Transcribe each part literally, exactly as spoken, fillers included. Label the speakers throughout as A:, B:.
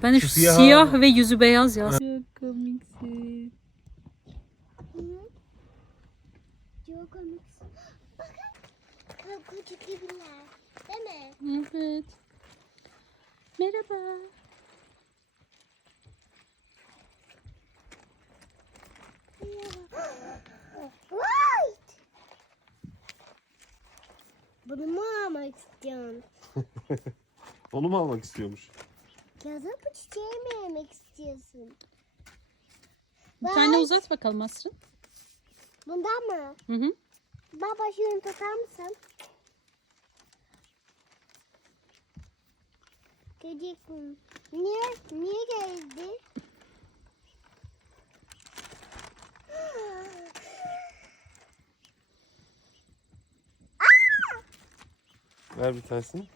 A: Ben de
B: Şu
A: şu
B: siyah-
A: siyah ve yüzü beyaz ya. Çok komiksin.
C: Çok komik. Bakın. Küçük gibiler. Değil mi?
A: Evet. Merhaba.
C: White. Bunu mu almak istiyorsun?
B: Onu mu almak istiyormuş?
C: Yazıp bu çiçeği mi yemek istiyorsun?
A: Bir tane uzat bakalım Asrın.
C: Bundan mı?
A: Hı hı.
C: Baba şunu tutar mısın? Çocuk niye niye geldi?
B: Ver bir tanesini.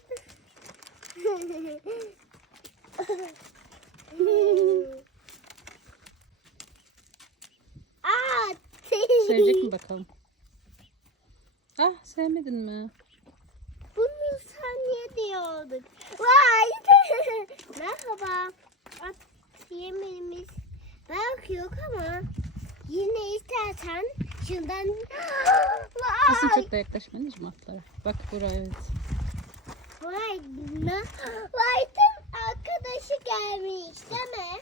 C: Aa,
A: Sevecek mi bakalım? Ah, sevmedin mi?
C: bunu saniye diyorduk. Vay. Merhaba. At yemeğimiz belki yok ama yine istersen şundan.
A: Asrın
C: Vay.
A: çok da yaklaşma anneciğim atlara. Bak buraya, evet.
C: Vay. Ne? Vay'ın arkadaşı gelmiş değil mi?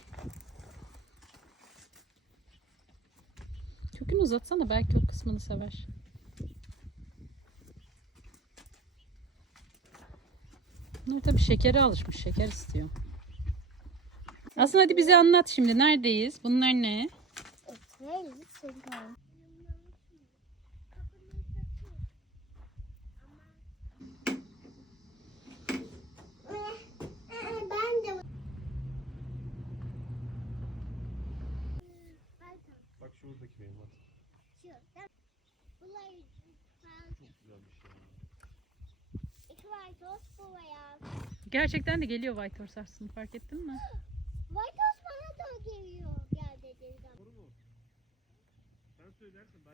A: Kökünü uzatsana, belki o kısmını sever. Bunlar tabii şekere alışmış. Şeker istiyor. Aslında hadi bize anlat şimdi. Neredeyiz? Bunlar ne?
C: Hey, listen. Ben de
B: Bak şuradaki benim bak.
C: şu. Bunlar
B: Çok güzel bir şey.
C: iki var tost bu veya.
A: Gerçekten de geliyor White Horse aslında, fark ettin mi?
C: White tost bana da geliyor. Gel dediği zaman.
B: Doğru mu? Sen söylersen